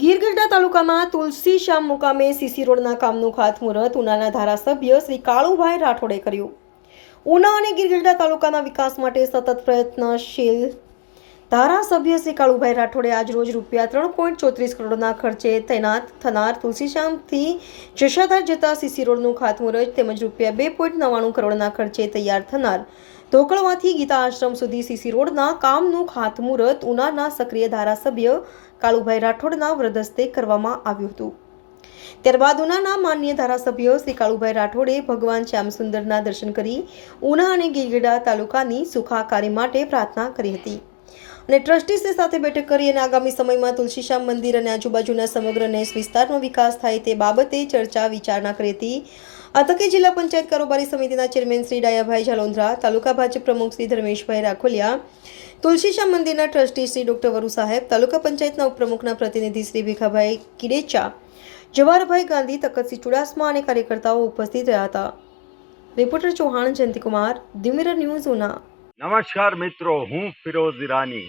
ગીરગઢડા તાલુકામાં તુલસી શ્યામ મુકામે સીસી રોડના કામનું ખાતમુહૂર્ત ઉનાના ધારાસભ્ય શ્રી કાળુભાઈ રાઠોડે કર્યું. ઉના અને ગીરગઢડા તાલુકાના વિકાસ માટે સતત પ્રયત્નશીલ ધારાસભ્ય શ્રી કાળુભાઈ રાઠોડે આજરોજ રૂપિયા ત્રણ પોઈન્ટ ચોત્રીસ કરોડના ખર્ચે તૈનાત થનાર તુલસીશ્યામથી જશાધાર જતા સીસી રોડનું ખાતમુહૂર્ત તેમજ રૂપિયા બે પોઈન્ટ નવ્વાણું કરોડના ખર્ચે તૈયાર થનાર ધોકળવાથી ગીતા આશ્રમ સુધી સીસી રોડના કામનું ખાતમુહૂર્ત ઉનાના સક્રિય ધારાસભ્ય કાળુભાઈ રાઠોડના વ્રદસ્તે કરવામાં આવ્યું હતું. ત્યારબાદ ઉનાના માન્ય ધારાસભ્ય શ્રી કાળુભાઈ રાઠોડે ભગવાન શ્યામસુંદરના દર્શન કરી ઉના અને ગીરગઢડા તાલુકાની સુખાકારી માટે પ્રાર્થના કરી હતી. અને ટ્રસ્ટીસે સાથે બેઠક કરી અને આગામી સમયમાં તુલસીશ્યામ મંદિર અને આજુબાજુના સમગ્ર નેસ વિસ્તારનો વિકાસ થાય તે બાબતે ચર્ચા વિચારણા કરી હતી આ તકે જિલ્લા પંચાયત કારોબારી સમિતિના ચેરમેન શ્રી ડાયાભાઈ જાલોંધરા, તાલુકા ભાજપ પ્રમુખ શ્રી ધર્મેશભાઈ રાખોલિયા, તુલસીશ્યામ મંદિરના ટ્રસ્ટી શ્રી ડોક્ટર વરુ સાહેબ, તાલુકા પંચાયતના ઉપપ્રમુખના પ્રતિનિધિ શ્રી ભીખાભાઈ કિડેચા, જવાહરભાઈ ગાંધી તકતસિંહ ચુડાસમા અને કાર્યકર્તાઓ ઉપસ્થિત રહ્યા હતા. Reporter Chauhan, Jayantikumar Diu Mirror news Una. નમસ્કાર મિત્રો, હું ફિરોઝ ઈરાની.